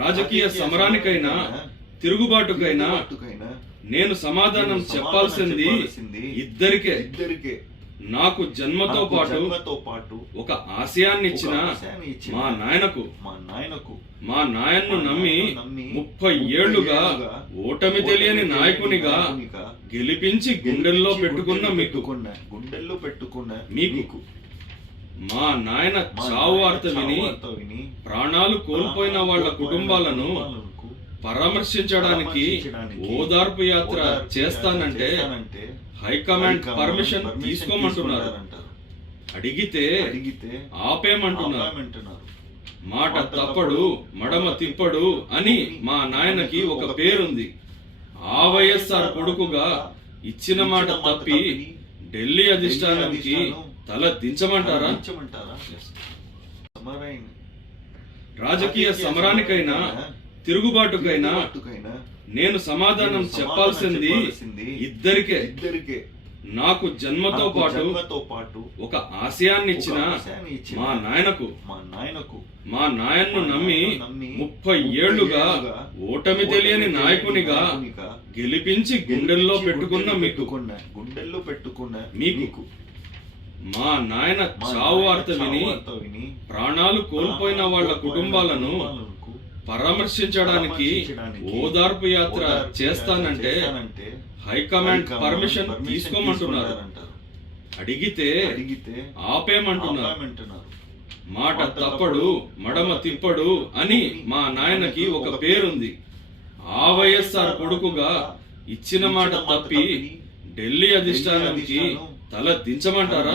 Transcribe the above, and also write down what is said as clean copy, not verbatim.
రాజకీయ సమరానికైనా తిరుగుబాటుకైనా నేను సమాధానం చెప్పాల్సింది ఇద్దరికే. నాకు జన్మతో పాటు ఒక ఆశయాన్ని ఇచ్చిన మా నాయన్ను నమ్మి 30 ఏళ్లుగా ఓటమి తెలియని నాయకునిగా గెలిపించి గుండెల్లో పెట్టుకున్న మీకు మా నాయన చావు వార్త విని ప్రాణాలు కోల్పోయిన వాళ్ళ కుటుంబాలను పరామర్శించడానికి ఓదార్పు యాత్ర చేస్తానంటే హైకమాండ్ పర్మిషన్ తీసుకోమంటున్నారు. అడిగితే ఆపేమంటున్నారు. మాట తప్పడు మడమ తిప్పడు అని మా నాయనకి ఒక పేరుంది. ఆ వైఎస్ఆర్ కొడుకుగా ఇచ్చిన మాట తప్పి ఢిల్లీ అధిష్టానానికి తల దించమంటారా? రాజకీయ సమరానికైనా తిరుగుబాటుకైనా నేను సమాధానం చెప్పాల్సింది ఇద్దరికే. నాకు జన్మతో పాటు ఒక ఆశయాన్ని ఇచ్చిన మా నాయన్ను నమ్మి 30 ఏళ్లుగా ఓటమి తెలియని నాయకునిగా గెలిపించి గుండెల్లో పెట్టుకున్న మీకు మా నాయన చావు వార్త విని ప్రాణాలు కోల్పోయిన వాళ్ళ కుటుంబాలను పరామర్శించడానికి ఓదార్పు యాత్ర చేస్తానంటే హైకమాండ్ పర్మిషన్ తీసుకోమంటున్నారు. అడిగితే ఆపేమంటున్నారు. మాట తప్పడు మడమ తిప్పడు అని మా నాయనకి ఒక పేరుంది. ఆ వైఎస్ఆర్ కొడుకుగా ఇచ్చిన మాట తప్పి ఢిల్లీ అధిష్టానానికి తల దించమంటారా?